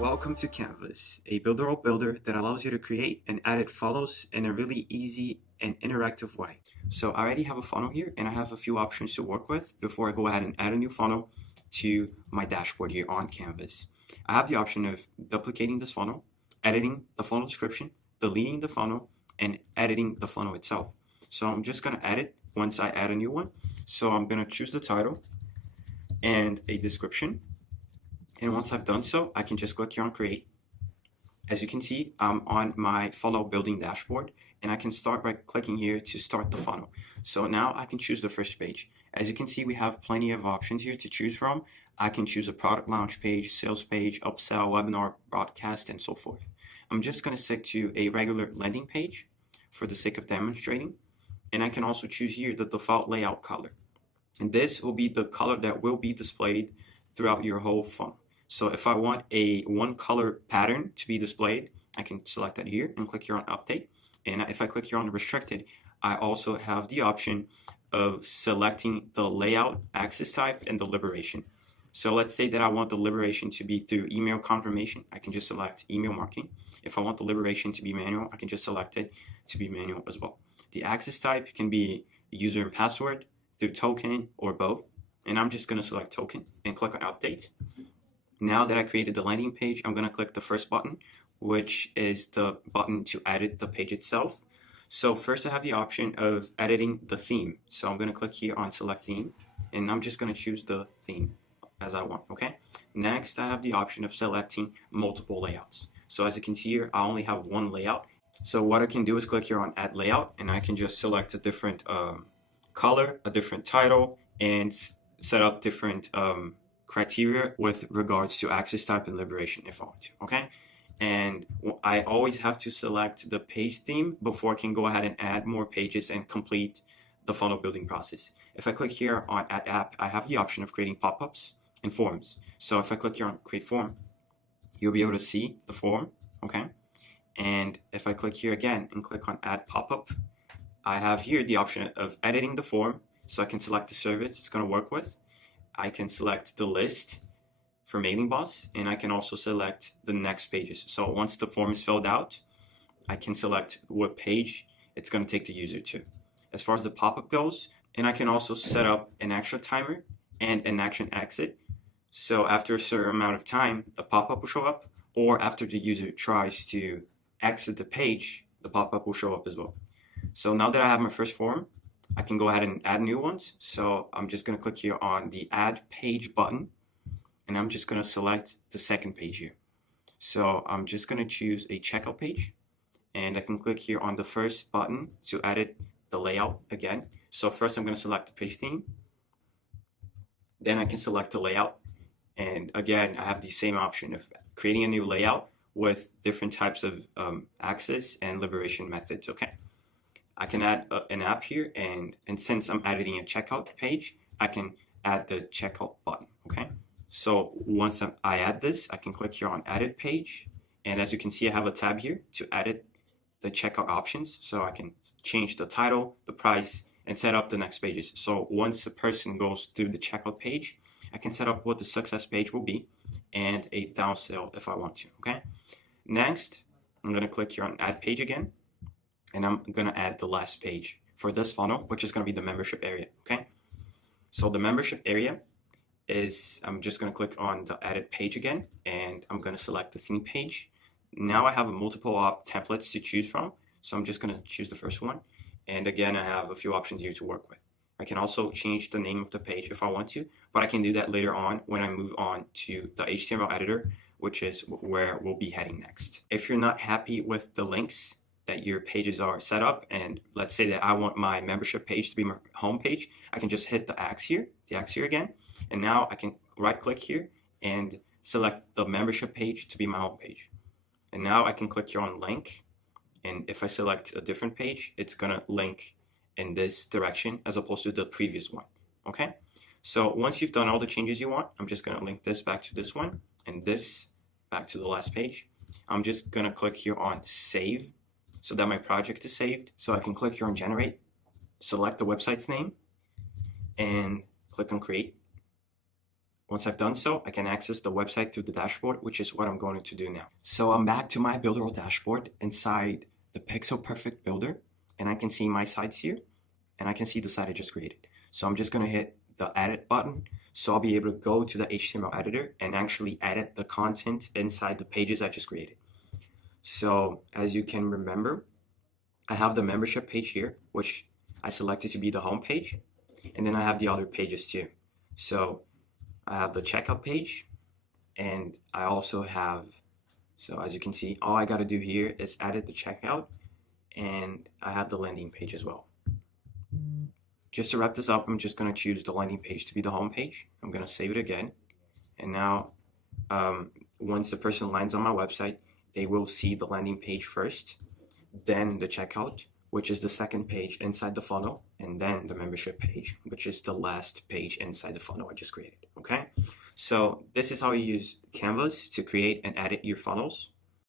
Welcome to Canvas, a Builderall builder that allows you to create and edit funnels in a really easy and interactive way. So I already have a funnel here and I have a few options to work with before I go ahead and add a new funnel to my dashboard here on Canvas. I have the option of duplicating this funnel, editing the funnel description, deleting the funnel, and editing the funnel itself. So I'm just going to edit once I add a new one. So I'm going to choose the title and a description. And once I've done so, I can just click here on create. As you can see, I'm on my funnel building dashboard and I can start by clicking here to start the funnel. So now I can choose the first page. As you can see, we have plenty of options here to choose from. I can choose a product launch page, sales page, upsell, webinar, broadcast, and so forth. I'm just going to stick to a regular landing page for the sake of demonstrating. And I can also choose here the default layout color. And this will be the color that will be displayed throughout your whole funnel. So if I want a one color pattern to be displayed, I can select that here and click here on update. And if I click here on restricted, I also have the option of selecting the layout, axis type, and the liberation. So let's say that I want the liberation to be through email confirmation. I can just select email marketing. If I want the liberation to be manual, I can just select it to be manual as well. The axis type can be user and password, through token, or both. And I'm just going to select token and click on update. Now that I created the landing page, I'm going to click the first button, which is the button to edit the page itself. So first I have the option of editing the theme. So I'm going to click here on select theme, and I'm just going to choose the theme as I want, okay? Next, I have the option of selecting multiple layouts. So as you can see here, I only have one layout. So what I can do is click here on add layout, and I can just select a different color, a different title, and set up different criteria with regards to axis type and liberation if I want to, okay? And I always have to select the page theme before I can go ahead and add more pages and complete the funnel building process. If I click here on add app, I have the option of creating pop-ups and forms. So if I click here on create form, you'll be able to see the form, okay? And if I click here again and click on add pop-up, I have here the option of editing the form. So I can select the service it's going to work with. I can select the list for mailing boss, and I can also select the next pages. So once the form is filled out, I can select what page it's going to take the user to. As far as the pop-up goes, and I can also set up an action timer and an action exit. So after a certain amount of time, the pop-up will show up, or after the user tries to exit the page, the pop-up will show up as well. So now that I have my first form, I can go ahead and add new ones. So I'm just going to click here on the add page button, and I'm just going to select the second page here. So I'm just going to choose a checkout page, and I can click here on the first button to edit the layout again. So first I'm going to select the page theme, then I can select the layout, and again I have the same option of creating a new layout with different types of axis and liberation methods, okay? I can add an app here, and since I'm editing a checkout page, I can add the checkout button, okay? So once I add this, I can click here on edit page, and as you can see, I have a tab here to edit the checkout options. So I can change the title, the price, and set up the next pages. So once a person goes through the checkout page, I can set up what the success page will be and a downsell if I want to, okay? Next, I'm going to click here on add page again, and I'm going to add the last page for this funnel, which is going to be the membership area, okay? So the membership area is, I'm just going to click on the edit page again, and I'm going to select the theme page. Now I have multiple templates to choose from, so I'm just going to choose the first one. And again, I have a few options here to work with. I can also change the name of the page if I want to, but I can do that later on when I move on to the HTML editor, which is where we'll be heading next. If you're not happy with the links that your pages are set up, and let's say that I want my membership page to be my home page, I can just hit the X here again, and now I can right click here and select the membership page to be my home page. And now I can click here on link, and if I select a different page, it's gonna link in this direction as opposed to the previous one, okay? So once you've done all the changes you want, I'm just gonna link this back to this one and this back to the last page. I'm just gonna click here on save so that my project is saved. So I can click here on generate, select the website's name, and click on create. Once I've done so, I can access the website through the dashboard, which is what I'm going to do now. So I'm back to my Builderall dashboard inside the Pixel Perfect Builder, and I can see my sites here, and I can see the site I just created. So I'm just going to hit the edit button, so I'll be able to go to the HTML editor and actually edit the content inside the pages I just created. So as you can remember, I have the membership page here, which I selected to be the home page, and then I have the other pages too. So I have the checkout page, and I also have, so as you can see, all I got to do here is edit the checkout, and I have the landing page as well. Just to wrap this up, I'm just going to choose the landing page to be the home page. I'm going to save it again, and now once the person lands on my website, they will see the landing page first, then the checkout, which is the second page inside the funnel, and then the membership page, which is the last page inside the funnel I just created. Okay, so this is how you use Canvas to create and edit your funnels.